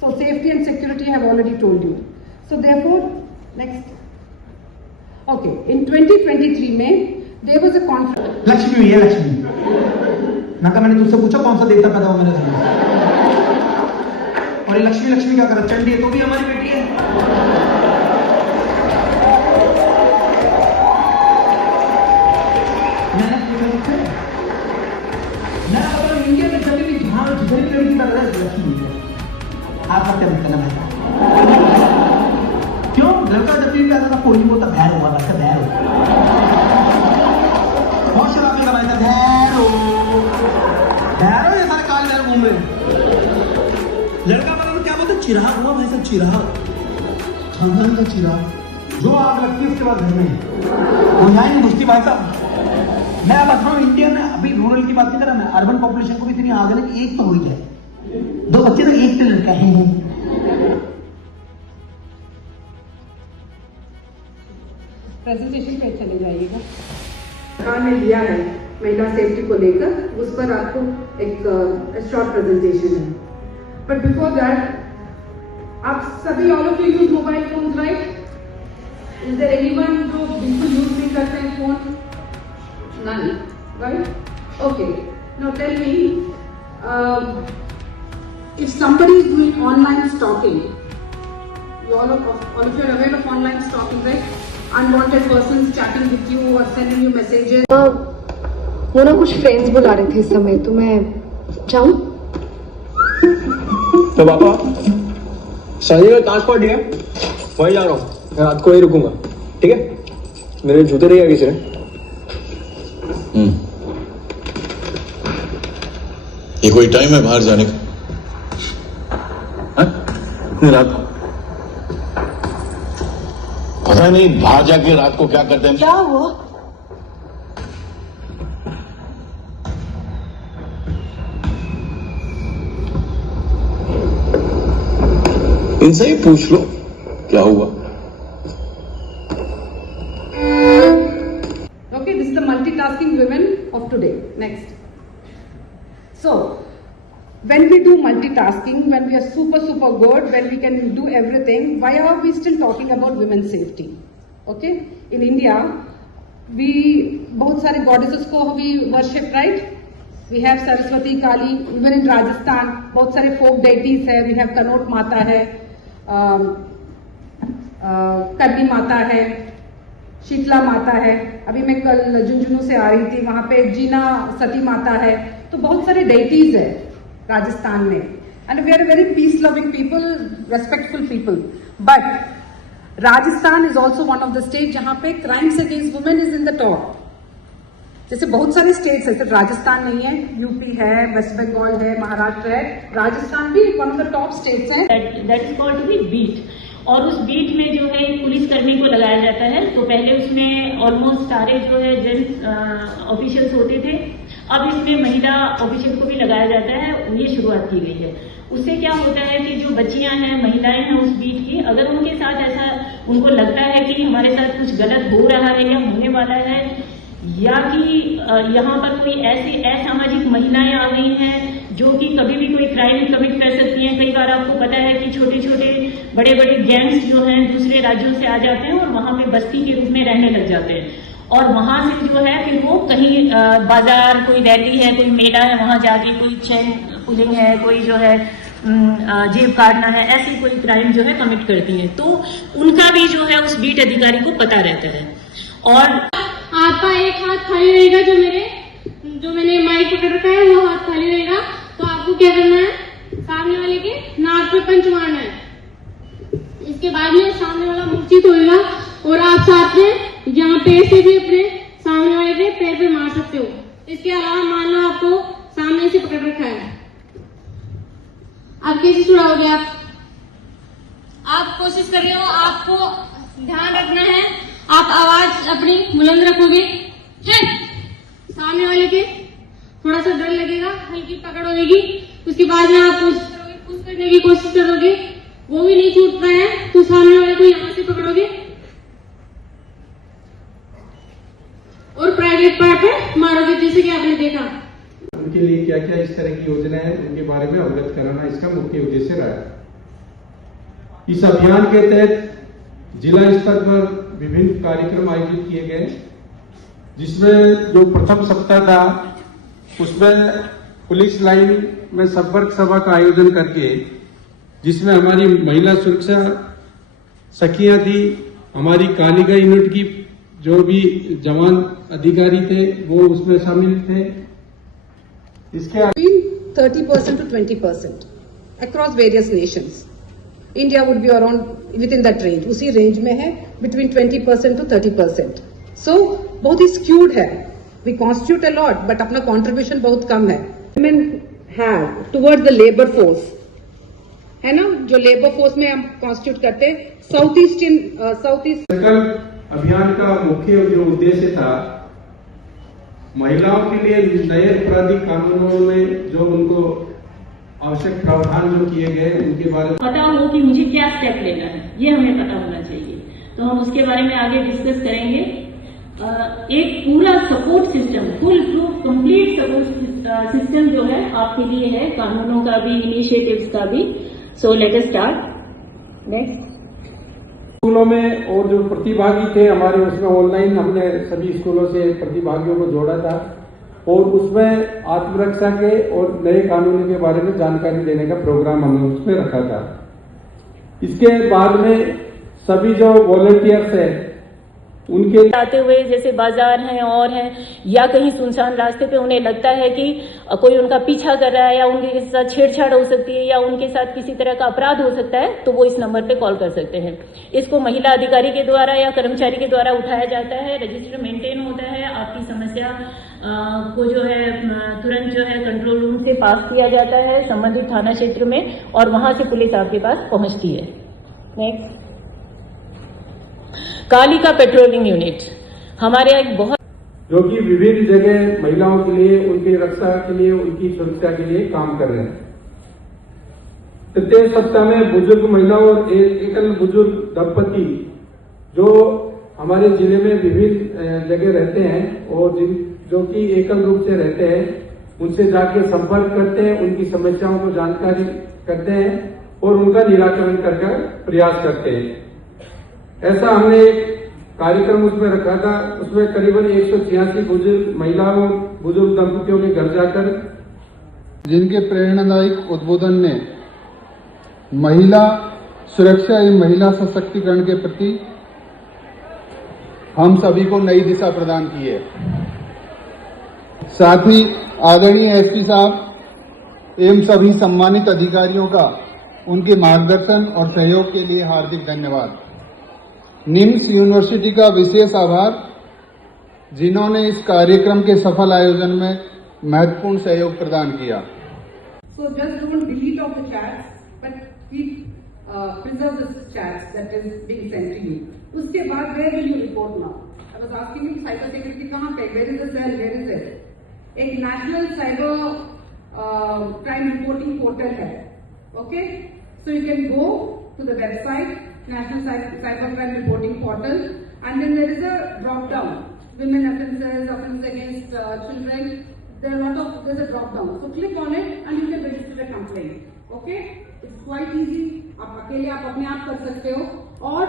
So safety and security I have already told you. So therefore, next. Okay, in 2023 में there was a conference. Lakshmi हुई है लक्ष्मी। ना का मैंने तुझसे पूछा कौन सा देवता पैदा हुआ मेरे घर में? और ये लक्ष्मी लक्ष्मी क्या कर रहा? चंडी है तो भी हमारी बेटी है। इंडिया में कभी भी जहाँ जिधर भी लड़की पैदा है लक्ष्मी है। आप क्या कहना है? क्यों लड़का जब भी पैदा था कोई नहीं बोलता भैर हुआ लगता भैर हो। बहुत शराबी बनाया था भैर हो ये सारे काले भैर घूम रहे। लड़का बना तो क्या बोलते चिराग हुआ भाई सब चिराग खानदान का चिराग जो आग लगती है उसके बाद घर में वो यहाँ नहीं घुसती भाई साहब। मैं बता रहा हूँ इंडिया में अभी रूरल की बात नहीं कर रहा मैं अर्बन पॉपुलेशन को भी इतनी आग है कि एक तो हो ही जाए 2 बच्चे तो एक से लड़का है। प्रेजेंटेशन पे चले जाइएगा। सरकार ने लिया है महिला सेफ्टी को लेकर उस पर आपको एक शॉर्ट प्रेजेंटेशन है। बट बिफोर दैट आप सभी all of you use mobile phone right? Is there anyone जो बिल्कुल यूज नहीं करते हैं phone? None, right? Okay. Now tell me, if somebody is doing online stalking, all of you are aware of online stalking, right? Unwanted persons chatting with you or sending you messages. वो ना कुछ friends बुला रहे थे इस समय, तो मैं जाऊँ? तो पापा, संजय का ट्रांसपोर्ट है, वही जा रहा हूँ। मैं रात को वही रुकूंगा, ठीक है? मेरे जूते नहीं है किसी ने। ये कोई टाइम है बाहर जाने का? रात पता नहीं बाहर जाके रात को क्या करते हैं। क्या हुआ? इनसे ही पूछ लो क्या हुआ। Okay, this is the multitasking women of today. Next. So, when we do multitasking, when we are super good, when we can do everything, why are we still talking about women's safety? Okay? In India, we बहुत सारे goddesses को we worship, right? We have Saraswati, Kali, even in Rajasthan, बहुत सारे folk deities है, we have Kanot माता है, करनी माता है, शीतला माता है, अभी मैं कल झुंझुनू से आ रही थी, वहां पे जीना सती माता है, तो बहुत सारे डेटीज है राजस्थान में। And we are very peace loving people, respectful people, but Rajasthan is also one of the state जहां पे crimes against women is in the top. जैसे बहुत सारे स्टेट्स है, सिर्फ राजस्थान नहीं है, यूपी है, वेस्ट बंगाल है, महाराष्ट्र है, राजस्थान भी one of the top states है। That is called to be beat. और उस बीट में जो है पुलिस कर्मी को लगाया जाता है। तो पहले उसमें ऑलमोस्ट सारे जो है जेंट्स ऑफिशियल्स होते थे, अब इसमें महिला ऑफिशियल को भी लगाया जाता है, ये शुरुआत की गई है। उससे क्या होता है कि जो बच्चियां हैं, महिलाएं हैं उस बीट की, अगर उनके साथ ऐसा उनको लगता है कि हमारे साथ कुछ गलत हो रहा है या होने वाला है, या कि यहाँ पर कोई ऐसी असामाजिक महिलाएं आ गई हैं जो कि कभी भी कोई क्राइम कमिट कर सकती हैं। कई बार आपको पता है कि छोटे छोटे बड़े बड़े गैंग्स जो हैं दूसरे राज्यों से आ जाते हैं और वहां पे बस्ती के रूप में रहने लग जाते हैं, और वहां से जो है फिर वो कहीं बाजार, कोई रैली है, कोई मेला है, वहां जाके कोई चेन पुलिंग है, कोई जो है जेब काटना है, ऐसी कोई क्राइम जो है कमिट करती हैं। तो उनका भी जो है उस बीट अधिकारी को पता रहता है। और आपका एक हाथ खाली रहेगा, जो मैंने माइक पकड़ रखा है वो हाथ खाली रहेगा। तो आपको क्या करना है, सामने वाले के नाक पे पंच मारना है। इसके बाद में सामने वाला मूर्छित होगा और आप साथ में यहाँ पैर से भी अपने सामने वाले के पैर पे मार सकते हो। इसके अलावा मान लो आपको सामने से पकड़ रखा है, आप कैसे छुड़ाओगे? आप कोशिश करिए, आपको ध्यान रखना है, आप आवाज अपनी बुलंद रखोगे। सामने वाले के थोड़ा सा डर लगेगा, हल्की पकड़ होगी, उसके बाद में आप पुश करने की कोशिश करोगे, वो भी नहीं छूटता है तो सामने वाले को यहाँ से पकड़ोगे और प्राइवेट पार्ट पे मारोगे, जैसे कि आपने देखा। उनके लिए क्या क्या इस तरह की योजना है उनके बारे में अवगत कराना इसका मुख्य उद्देश्य रहा है। इस अभियान के तहत जिला स्तर पर विभिन्न कार्यक्रम आयोजित किए गए, जिसमें जो प्रथम सप्ताह था उसमें पुलिस लाइन में संपर्क सभा का आयोजन करके, जिसमें हमारी महिला सुरक्षा सखियां थी, हमारी कालिका यूनिट की जो भी जवान अधिकारी थे वो उसमें शामिल थे। इसके 30% to 20% across various nations. India would be around within that range. उसी रेंज में है between 20% to 30%. So बहुत ही skewed है. We constitute a lot, but अपना contribution बहुत कम है. Women have towards the labor force, है ना, जो लेबर फोर्स में हम कॉन्स्टिट्यूट करते साउथ ईस्ट संकल्प अभियान का मुख्य जो उद्देश्य था, महिलाओं के लिए नए आपराधिक कानूनों में जो उनको आवश्यक प्रावधान जो किए गए उनके बारे में पता हो कि मुझे क्या स्टेप लेना है, ये हमें पता होना चाहिए। तो हम उसके बारे में आगे डिस्कस करेंगे। एक पूरा support system, full proof complete support system जो है आपके लिए है, कानूनों का भी, इनिशिएटिव्स का भी। So let us start. Next, स्कूलों में और जो प्रतिभागी थे हमारे, उसमें ऑनलाइन हमने सभी स्कूलों से प्रतिभागियों को जोड़ा था और उसमें आत्मरक्षा के और नए कानूनों के बारे में जानकारी देने का प्रोग्राम हमने उसमें रखा था। इसके बाद में सभी जो वॉलंटियर्स हैं उनके आते हुए जैसे बाजार हैं और हैं या कहीं सुनसान रास्ते पे उन्हें लगता है कि कोई उनका पीछा कर रहा है या उनके साथ छेड़छाड़ हो सकती है या उनके साथ किसी तरह का अपराध हो सकता है, तो वो इस नंबर पे कॉल कर सकते हैं। इसको महिला अधिकारी के द्वारा या कर्मचारी के द्वारा उठाया जाता है, रजिस्टर मेंटेन होता है, आपकी समस्या को जो है तुरंत जो है कंट्रोल रूम से पास किया जाता है संबंधित थाना क्षेत्र में और वहां से पुलिस आपके पास पहुंचती है। नेक्स्ट, कालिका पेट्रोलिंग यूनिट हमारे यहाँ एक बहुत जो कि विभिन्न जगह महिलाओं के लिए, उनकी रक्षा के लिए, उनकी सुरक्षा के लिए काम कर रहे हैं। प्रत्येक सप्ताह में बुजुर्ग महिलाओं और एकल बुजुर्ग दंपति जो हमारे जिले में विभिन्न जगह रहते हैं और जो कि एकल रूप से रहते हैं, उनसे जाके संपर्क करते हैं, उनकी समस्याओं को जानकारी करते हैं और उनका निराकरण करके प्रयास करते हैं। ऐसा हमने एक कार्यक्रम उसमें रखा था, उसमें करीबन 186 बुजुर्ग महिलाओं, बुजुर्ग दंपतियों के घर जाकर, जिनके प्रेरणादायक उद्बोधन ने महिला सुरक्षा एवं महिला सशक्तिकरण के प्रति हम सभी को नई दिशा प्रदान की है। साथ ही आदरणीय एसपी साहब एवं सभी सम्मानित अधिकारियों का उनके मार्गदर्शन और सहयोग के लिए हार्दिक धन्यवाद। निम्स यूनिवर्सिटी का विशेष आभार, जिन्होंने इस कार्यक्रम के सफल आयोजन में महत्वपूर्ण सहयोग प्रदान किया। So just don't delete off the chats, but preserve the chats that is being sent to you. उसके बाद where will you report now? I was asking you cyber security कहाँ पे? Where is the cell? Where is it? एक national cyber crime reporting portal है. Okay, so you can go to the website National Cyber Crime Reporting Portal, and then there is a drop down, women offences, offences against children. There's a drop down. So click on it and you can register a complaint. Okay, it's quite easy. आप अकेले आप अपने आप कर सकते हो। और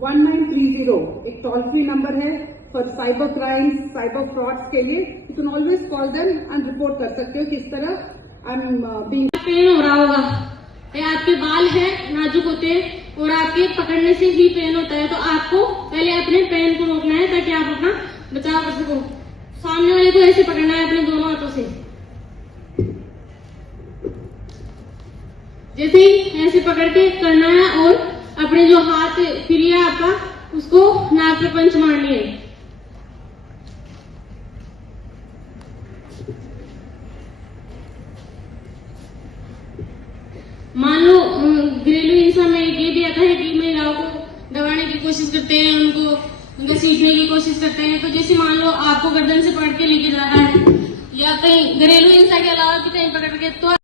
1930 एक टोल फ्री नंबर है for cyber crimes, cyber frauds के लिए। You can always call them and report कर सकते हो कि इस तरह आई एम बीइंग पेन हो रहा होगा, या आपके बाल है नाजुक होते हैं और आपके पकड़ने से ही पेन होता है, तो आपको पहले अपने पेन को रोकना है ताकि आप अपना बचाव कर सको। सामने वाले को ऐसे पकड़ना है अपने दोनों हाथों से, जैसे ही ऐसे पकड़ के करना है और अपने जो हाथ फ्री है आपका उसको नाक पे पंच मारनी है। मान लो घरेलू हिंसा में एक ये भी आता है कि महिलाओं को दबाने की कोशिश करते हैं, उनको सीखने की कोशिश करते हैं। तो जैसे मान लो आपको गर्दन से पकड़ के लेके जा रहा है या कहीं घरेलू हिंसा के अलावा भी कहीं पकड़ के, तो